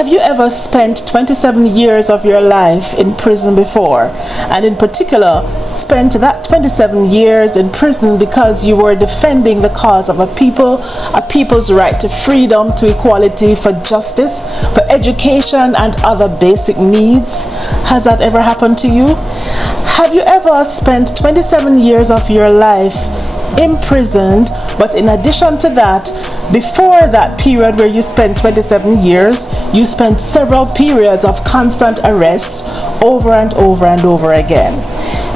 Have you ever spent 27 years of your life in prison before? And in particular, spent that 27 years in prison because you were defending the cause of a people's right to freedom, to equality, for justice, for education and other basic needs? Has that ever happened to you? Have you ever spent 27 years of your life imprisoned, but in addition to that, before that period where you spent 27 years, you spent several periods of constant arrest over and over and over again?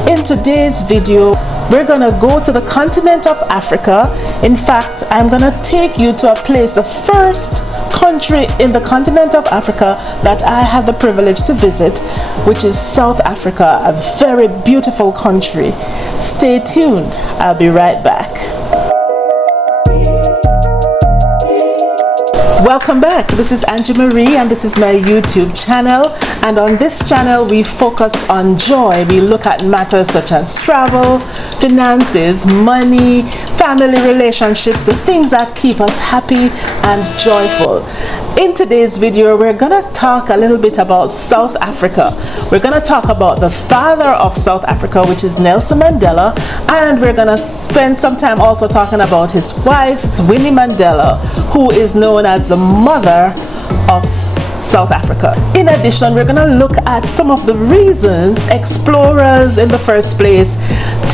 In today's video, we're gonna go to the continent of Africa. In fact, I'm gonna take you to a place, the first country in the continent of Africa that I had the privilege to visit, which is South Africa, a very beautiful country. Stay tuned, I'll be right back. Welcome back. This is Angie Marie and this is my YouTube channel, and on this channel we focus on joy. We look at matters such as travel, finances, money, family relationships, the things that keep us happy and joyful. In today's video, we're gonna talk a little bit about South Africa. We're gonna talk about the father of South Africa, which is Nelson Mandela, and we're gonna spend some time also talking about his wife, Winnie Mandela, who is known as the mother of South Africa. In addition, we're going to look at some of the reasons explorers in the first place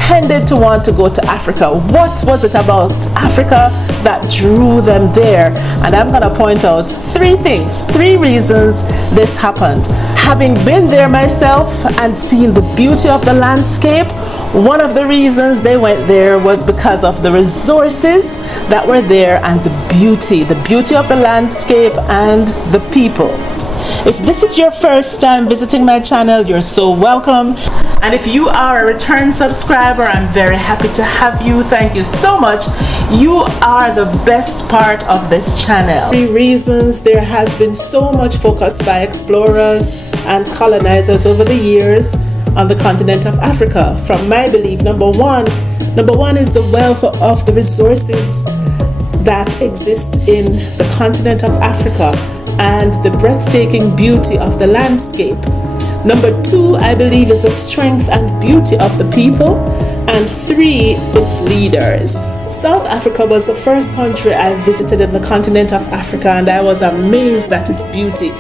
tended to want to go to Africa. What was it about Africa that drew them there? And I'm going to point out three things, three reasons this happened. Having been there myself and seen the beauty of the landscape, one of the reasons they went there was because of the resources that were there and the beauty of the landscape and the people. If this is your first time visiting my channel, you're so welcome. And if you are a return subscriber, I'm very happy to have you. Thank you so much. You are the best part of this channel. Three reasons there has been so much focus by explorers and colonizers over the years on the continent of Africa. From my belief, number one is the wealth of the resources that exist in the continent of Africa and the breathtaking beauty of the landscape. Number two, I believe, is the strength and beauty of the people. And three, its leaders. South Africa was the first country I visited in the continent of Africa, and I was amazed at its beauty,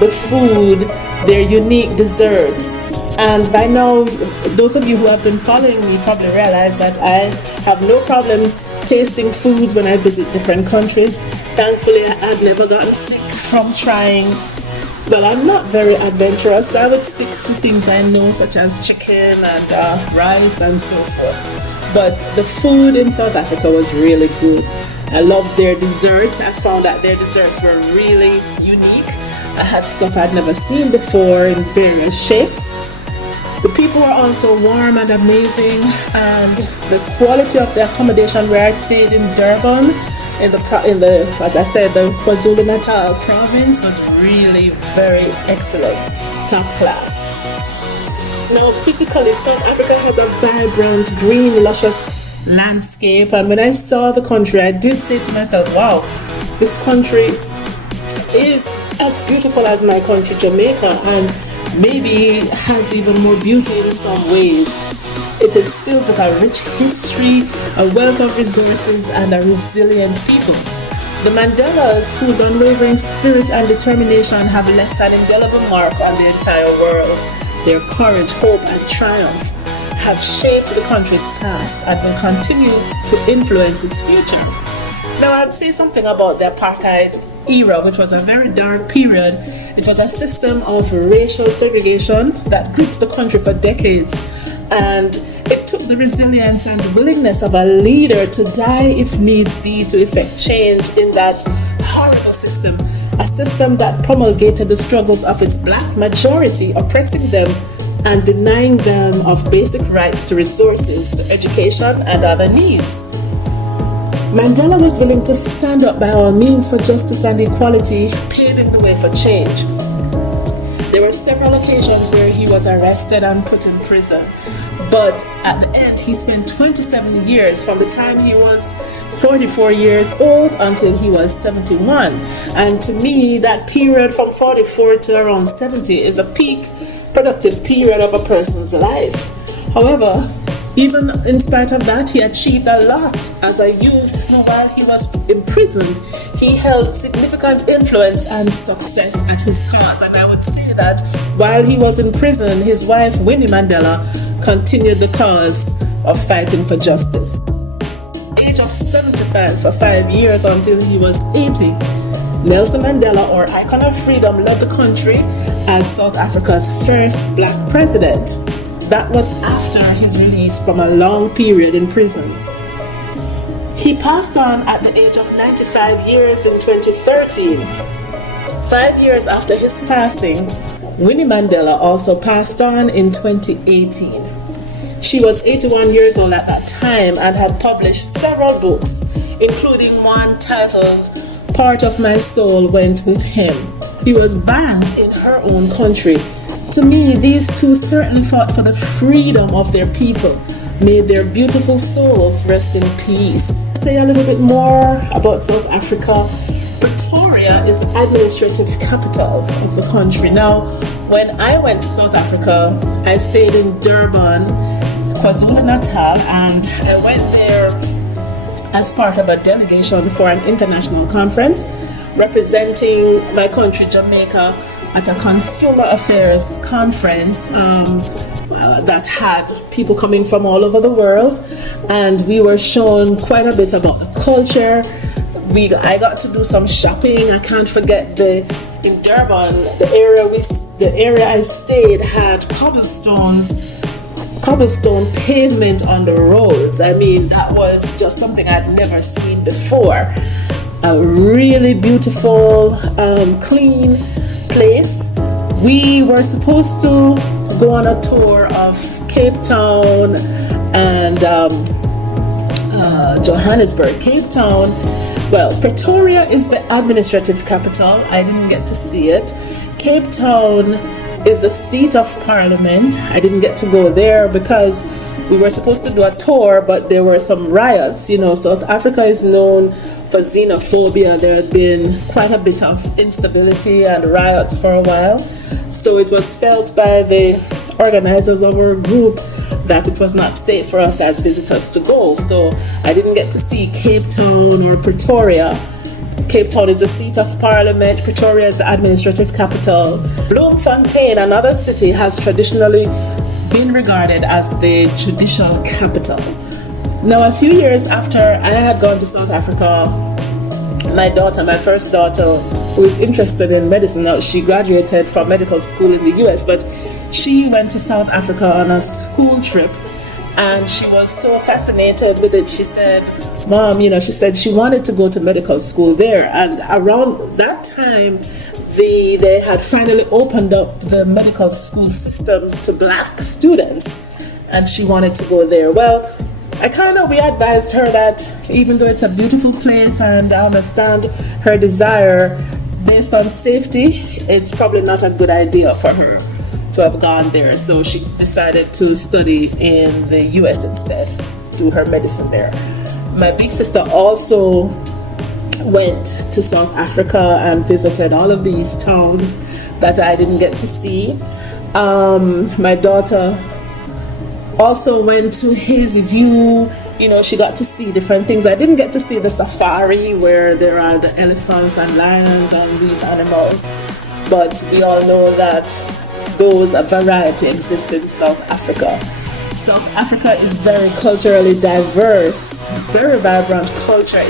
the food, their unique desserts. And by now, those of you who have been following me probably realize that I have no problem tasting foods when I visit different countries. Thankfully, I've never gotten sick from trying. Well, I'm not very adventurous, so I would stick to things I know, such as chicken and rice and so forth. But the food in South Africa was really good. I loved their desserts. I found that their desserts were really unique. I had stuff I'd never seen before in various shapes. The people were also warm and amazing, and the quality of the accommodation where I stayed in Durban, in the as I said, the KwaZulu-Natal province, was really very excellent, top class. Now, physically, South Africa has a vibrant, green, luscious landscape, and when I saw the country, I did say to myself, wow, this country is as beautiful as my country, Jamaica, and maybe has even more beauty in some ways. It is filled with a rich history, a wealth of resources, and a resilient people. The Mandelas, whose unwavering spirit and determination have left an indelible mark on the entire world, their courage, hope, and triumph have shaped the country's past and will continue to influence its future. Now, I'd say something about the Apartheid era, which was a very dark period. It was a system of racial segregation that gripped the country for decades, and it took the resilience and the willingness of a leader to die if needs be to effect change in that horrible system, a system that promulgated the struggles of its black majority, oppressing them and denying them of basic rights to resources, to education and other needs. Mandela was willing to stand up by all means for justice and equality, paving the way for change. There were several occasions where he was arrested and put in prison, but at the end he spent 27 years from the time he was 44 years old until he was 71. And to me, that period from 44 to around 70 is a peak productive period of a person's life. However, even in spite of that, he achieved a lot as a youth. While he was imprisoned, he held significant influence and success at his cause. And I would say that while he was in prison, his wife, Winnie Mandela, continued the cause of fighting for justice. At the age of 75 for 5 years until he was 80, Nelson Mandela, or Icon of Freedom, led the country as South Africa's first black president. That was after his release from a long period in prison. He passed on at the age of 95 years in 2013. 5 years after his passing, Winnie Mandela also passed on in 2018. She was 81 years old at that time and had published several books, including one titled Part of My Soul Went With Him. She was banned in her own country. To me, these two certainly fought for the freedom of their people. May their beautiful souls rest in peace. Say a little bit more about South Africa. Pretoria is the administrative capital of the country. Now, when I went to South Africa, I stayed in Durban, KwaZulu-Natal, and I went there as part of a delegation for an international conference representing my country, Jamaica, at a consumer affairs conference that had people coming from all over the world, and we were shown quite a bit about the culture. I got to do some shopping. I can't forget in Durban, the area I stayed had cobblestone pavement on the roads. I mean, that was just something I'd never seen before. A really beautiful, clean place. We were supposed to go on a tour of Cape Town and Johannesburg. Cape Town, well, Pretoria is the administrative capital. I didn't get to see it. Cape Town is the seat of parliament. I didn't get to go there because we were supposed to do a tour, but there were some riots. You know, South Africa is known for xenophobia. There had been quite a bit of instability and riots for a while. So it was felt by the organizers of our group that it was not safe for us as visitors to go. So I didn't get to see Cape Town or Pretoria. Cape Town is the seat of parliament. Pretoria is the administrative capital. Bloemfontein, another city, has traditionally been regarded as the judicial capital. Now, a few years after I had gone to South Africa, my first daughter, who is interested in medicine now, she graduated from medical school in the US, but she went to South Africa on a school trip, and she was so fascinated with it. She said, Mom, she said she wanted to go to medical school there. And around that time, they had finally opened up the medical school system to black students, and she wanted to go there. Well, we advised her that even though it's a beautiful place and I understand her desire, based on safety, it's probably not a good idea for her to have gone there. So she decided to study in the US instead, do her medicine there. My big sister also went to South Africa and visited all of these towns that I didn't get to see. My daughter also went to 𝐀𝐧𝐬𝐿. She got to see different things. I didn't get to see the safari where there are the elephants and lions and these animals, but we all know that a variety exists in South Africa. South Africa is very culturally diverse, very vibrant culture.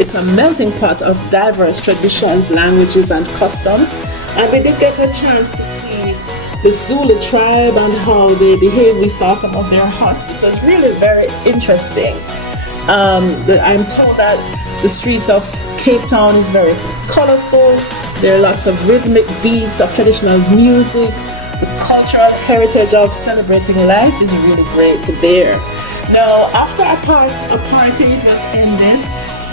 It's a melting pot of diverse traditions, languages, and customs. And we did get a chance to see the Zulu tribe and how they behave. We saw some of their huts. It was really very interesting. I'm told that the streets of Cape Town is very colorful. There are lots of rhythmic beats of traditional music. The cultural heritage of celebrating life is really great to bear. Now, after apartheid was ended,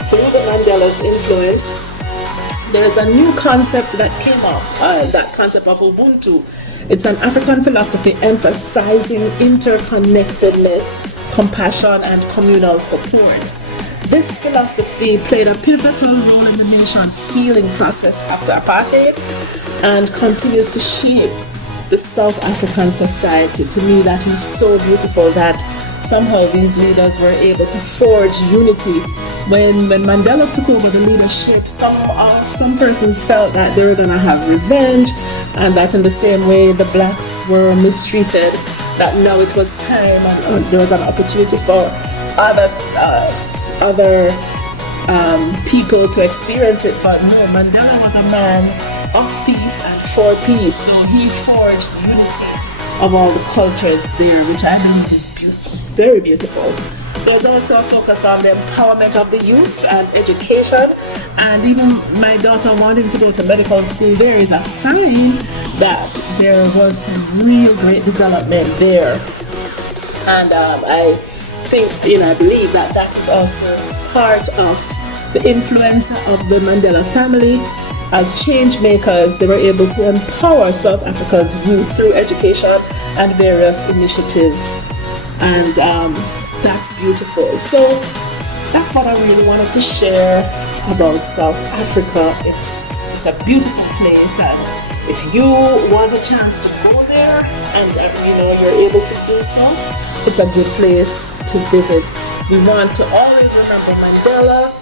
through the Mandela's influence, there's a new concept that came up, that concept of Ubuntu. It's an African philosophy emphasizing interconnectedness, compassion, and communal support. This philosophy played a pivotal role in the nation's healing process after apartheid and continues to shape the South African society. To me, that is so beautiful that somehow these leaders were able to forge unity. When Mandela took over the leadership, some persons felt that they were going to have revenge, and that in the same way the blacks were mistreated, that now it was time and there was an opportunity for other people to experience it. But no, Mandela was a man of peace and for peace, so he forged unity of all the cultures there, which I believe is beautiful, very beautiful. There's also a focus on the empowerment of the youth and education, and even my daughter wanting to go to medical school, there is a sign that there was some real great development there. And I believe that that is also part of the influence of the Mandela family. As change makers, they were able to empower South Africa's youth through education and various initiatives. And that's beautiful. So that's what I really wanted to share about South Africa. It's a beautiful place, and if you want a chance to go there and you're able to do so, it's a good place to visit. We want to always remember Mandela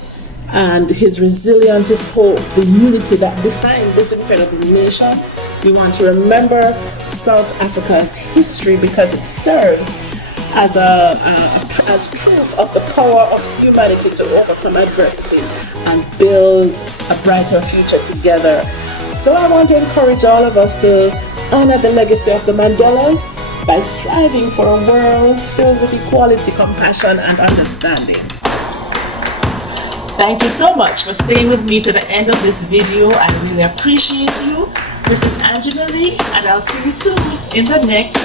and his resilience, his hope, the unity that defined this incredible nation. We want to remember South Africa's history because it serves as proof of the power of humanity to overcome adversity and build a brighter future together. So I want to encourage all of us to honor the legacy of the Mandelas by striving for a world filled with equality, compassion, and understanding. Thank you so much for staying with me to the end of this video. I really appreciate you. This is Angie Marie, and I'll see you soon in the next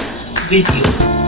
video.